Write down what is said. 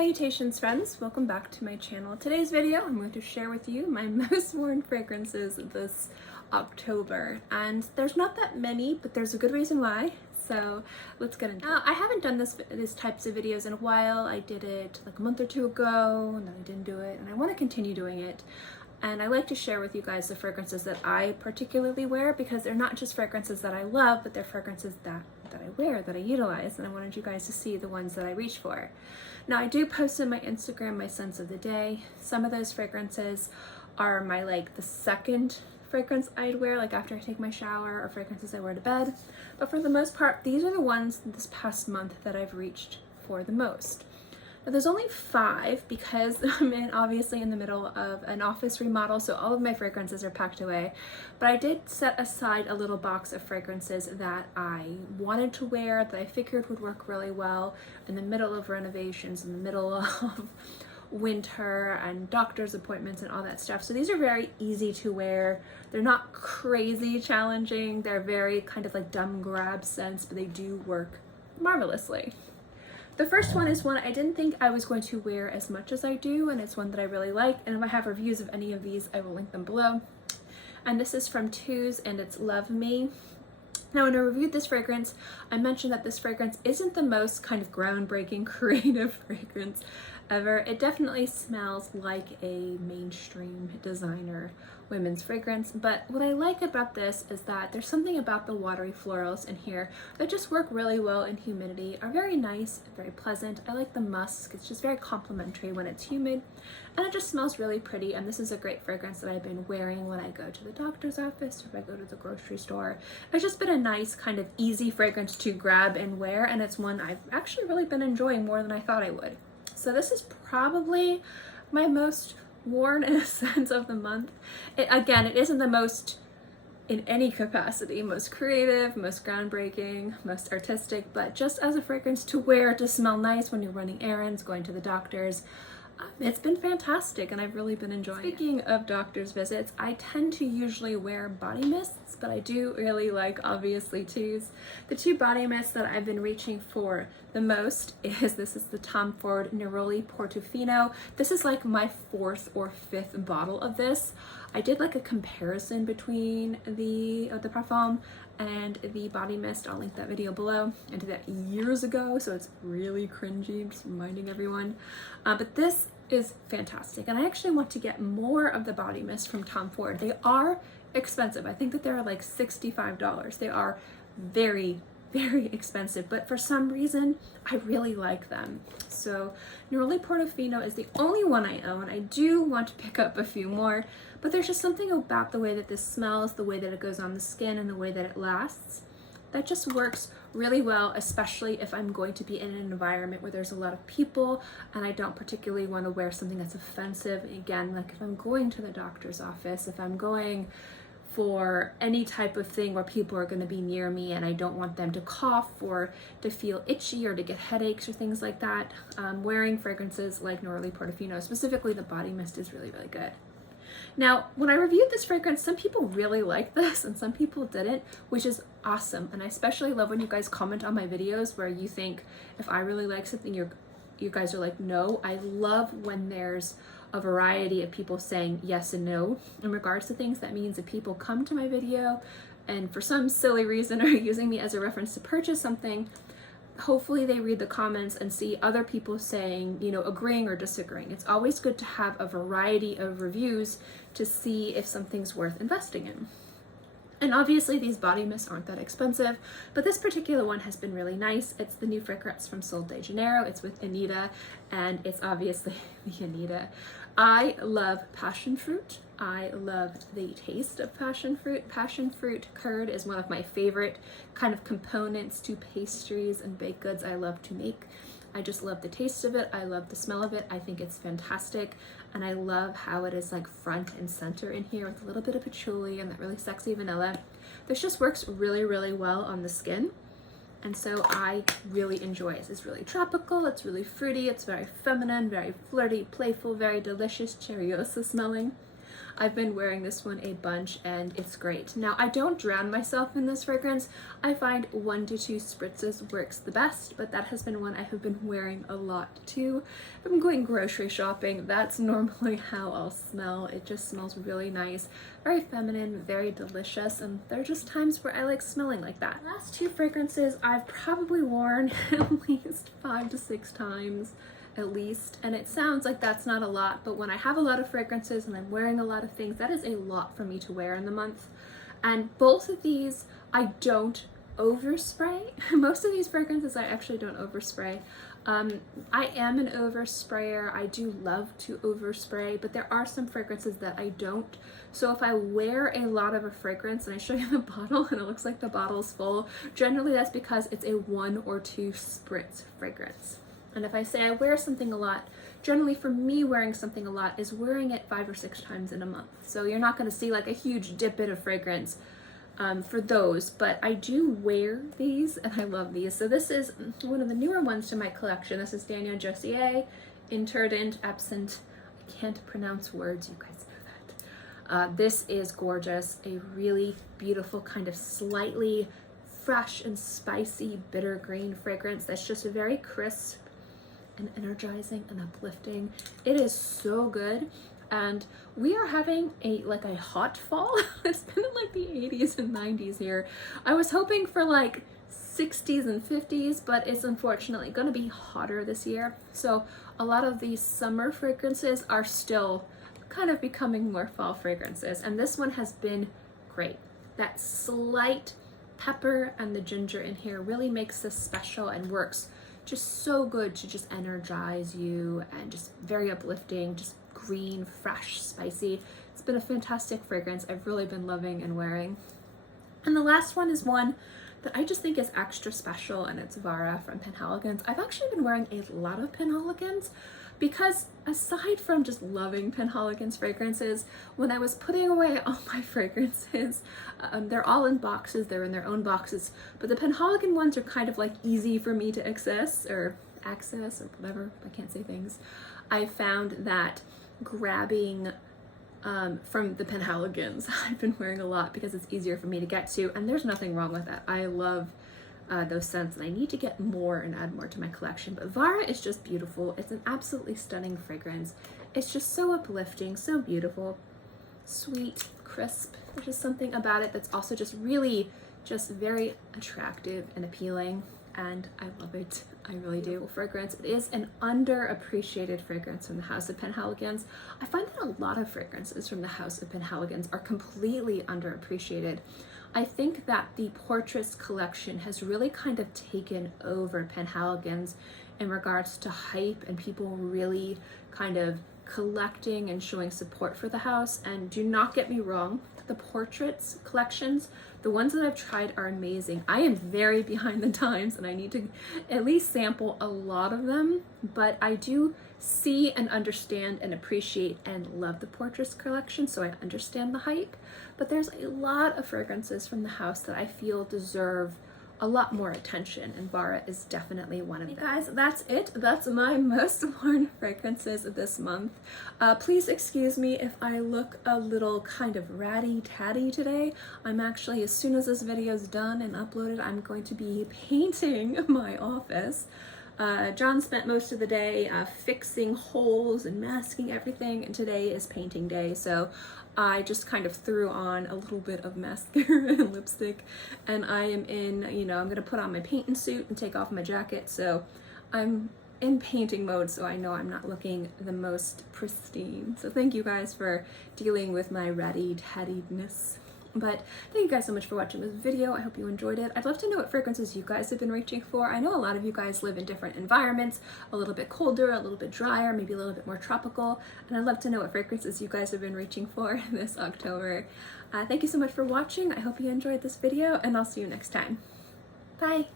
Salutations friends, welcome back to my channel. Today's video I'm going to share with you my most worn fragrances this October, and there's not that many, but there's a good reason why, so let's get into it. I haven't done these types of videos in a while. I did it like a month or two ago and then I didn't do it, and I want to continue doing it. And I like to share with you guys the fragrances that I particularly wear, because they're not just fragrances that I love, but they're fragrances that I wear, that I utilize, and I wanted you guys to see the ones that I reach for. Now, I do post in my Instagram my scents of the day. Some of those fragrances are the second fragrance I'd wear, like after I take my shower, or fragrances I wear to bed. But for the most part, these are the ones this past month that I've reached for the most. Now, there's only 5 because I'm obviously in the middle of an office remodel, so all of my fragrances are packed away. But I did set aside a little box of fragrances that I wanted to wear, that I figured would work really well in the middle of renovations, in the middle of winter and doctor's appointments and all that stuff. So these are very easy to wear. They're not crazy challenging. They're very kind of like dumb grab scents, but they do work marvelously. The first one is one I didn't think I was going to wear as much as I do, and it's one that I really like, and if I have reviews of any of these, I will link them below. And this is from Tous, and it's Loveme. Now, when I reviewed this fragrance, I mentioned that this fragrance isn't the most kind of groundbreaking creative fragrance ever. It definitely smells like a mainstream designer women's fragrance, but what I like about this is that there's something about the watery florals in here that just work really well in humidity, are very nice, very pleasant. I like the musk. It's just very complimentary when it's humid, and it just smells really pretty. And this is a great fragrance that I've been wearing when I go to the doctor's office or if I go to the grocery store. It's just been a nice kind of easy fragrance to grab and wear, and it's one I've actually really been enjoying more than I thought I would. So this is probably my most worn in a sense of the month. Again, it isn't the most in any capacity, most creative, most groundbreaking, most artistic, but just as a fragrance to wear, to smell nice when you're running errands, going to the doctors, it's been fantastic, and I've really been enjoying it. Speaking of doctor's visits, I tend to usually wear body mists, but I do really like, obviously, Tous. The 2 body mists that I've been reaching for the most is the Tom Ford Neroli Portofino. This is like my 4th or 5th bottle of this. I did like a comparison between the parfum and the body mist. I'll link that video below. I did that years ago, so it's really cringy. I'm just reminding everyone. But this is fantastic, and I actually want to get more of the body mist from Tom Ford. They are expensive. I think that they're like $65. They are very, very expensive, but for some reason I really like them. So Neroli Portofino is the only one I own. I do want to pick up a few more, but there's just something about the way that this smells, the way that it goes on the skin, and the way that it lasts that just works really well, especially if I'm going to be in an environment where there's a lot of people and I don't particularly want to wear something that's offensive. Again, like if I'm going to the doctor's office, if I'm going for any type of thing where people are going to be near me and I don't want them to cough or to feel itchy or to get headaches or things like that, wearing fragrances like Neroli Portofino, specifically the body mist, is really, really good. Now, when I reviewed this fragrance, some people really liked this and some people didn't, which is awesome. And I especially love when you guys comment on my videos where you think if I really like something, you guys are like, no. I love when there's a variety of people saying yes and no in regards to things. That means that people come to my video and for some silly reason are using me as a reference to purchase something. Hopefully they read the comments and see other people saying, you know, agreeing or disagreeing. It's always good to have a variety of reviews to see if something's worth investing in. And obviously these body mists aren't that expensive, but this particular one has been really nice. It's the new fragrance from Sol de Janeiro. It's with Anita, and it's obviously the Anita. I love passion fruit. I love the taste of passion fruit. Passion fruit curd is one of my favorite kind of components to pastries and baked goods I love to make. I just love the taste of it. I love the smell of it. I think it's fantastic. And I love how it is like front and center in here with a little bit of patchouli and that really sexy vanilla. This just works really, really well on the skin. And so I really enjoy it. It's really tropical, it's really fruity, it's very feminine, very flirty, playful, very delicious, cherryosa smelling. I've been wearing this one a bunch and it's great. Now, I don't drown myself in this fragrance. I find 1 to 2 spritzes works the best, but that has been one I have been wearing a lot too. If I'm going grocery shopping, that's normally how I'll smell. It just smells really nice, very feminine, very delicious, and there are just times where I like smelling like that. The last 2 fragrances I've probably worn at least 5 to 6 times at least, and it sounds like that's not a lot, but when I have a lot of fragrances and I'm wearing a lot of things, that is a lot for me to wear in the month. And both of these I don't overspray. Most of these fragrances I actually don't overspray. I am an oversprayer. I do love to overspray, but there are some fragrances that I don't. So if I wear a lot of a fragrance and I show you the bottle and it looks like the bottle's full, generally that's because it's a 1 or 2 spritz fragrance. And if I say I wear something a lot, generally for me wearing something a lot is wearing it 5 or 6 times in a month. So you're not going to see like a huge dip in of fragrance for those, but I do wear these and I love these. So this is one of the newer ones to my collection. This is Daniel Jossier, Interdent, Absent. I can't pronounce words, you guys know that. This is gorgeous, a really beautiful kind of slightly fresh and spicy bitter green fragrance that's just very crisp and energizing and uplifting. It is so good, and we are having a hot fall. It's been in like the 80s and 90s here. I was hoping for like 60s and 50s, but it's unfortunately going to be hotter this year. So a lot of these summer fragrances are still kind of becoming more fall fragrances, and this one has been great. That slight pepper and the ginger in here really makes this special and works just so good to just energize you, and just very uplifting, just green, fresh, spicy. It's been a fantastic fragrance I've really been loving and wearing. And the last one is one that I just think is extra special, and it's Vara from Penhaligon's. I've actually been wearing a lot of Penhaligon's because aside from just loving Penhaligon's fragrances, when I was putting away all my fragrances, they're all in boxes, they're in their own boxes, but the Penhaligon ones are kind of like easy for me to access or whatever, I can't say things. I found that grabbing from the Penhaligons I've been wearing a lot because it's easier for me to get to, and there's nothing wrong with that. I love those scents, and I need to get more and add more to my collection. But Vara is just beautiful. It's an absolutely stunning fragrance. It's just so uplifting, so beautiful, sweet, crisp. There's just something about it that's also just really just very attractive and appealing, and I love it. I really do. Fragrance. It is an underappreciated fragrance from the House of Penhaligon's. I find that a lot of fragrances from the House of Penhaligon's are completely underappreciated. I think that the Portraits collection has really kind of taken over Penhaligon's in regards to hype and people really kind of collecting and showing support for the house. And do not get me wrong, the Portraits collections, the ones that I've tried are amazing. I am very behind the times and I need to at least sample a lot of them, but I do see and understand and appreciate and love the Portraits collection, so I understand the hype. But there's a lot of fragrances from the house that I feel deserve a lot more attention, and Vara is definitely one of them. Hey guys, that's it. That's my most worn fragrances of this month. Please excuse me if I look a little kind of ratty-tatty today. I'm actually, as soon as this video is done and uploaded, I'm going to be painting my office. John spent most of the day fixing holes and masking everything, and today is painting day, so I just kind of threw on a little bit of mascara and lipstick, and I am in, I'm gonna put on my painting suit and take off my jacket, so I'm in painting mode, so I know I'm not looking the most pristine. So thank you guys for dealing with my ratty-tattiness. But thank you guys so much for watching this video. I hope you enjoyed it. I'd love to know what fragrances you guys have been reaching for. I know a lot of you guys live in different environments, a little bit colder, a little bit drier, maybe a little bit more tropical, and I'd love to know what fragrances you guys have been reaching for this October. Thank you so much for watching. I hope you enjoyed this video, and I'll see you next time. Bye!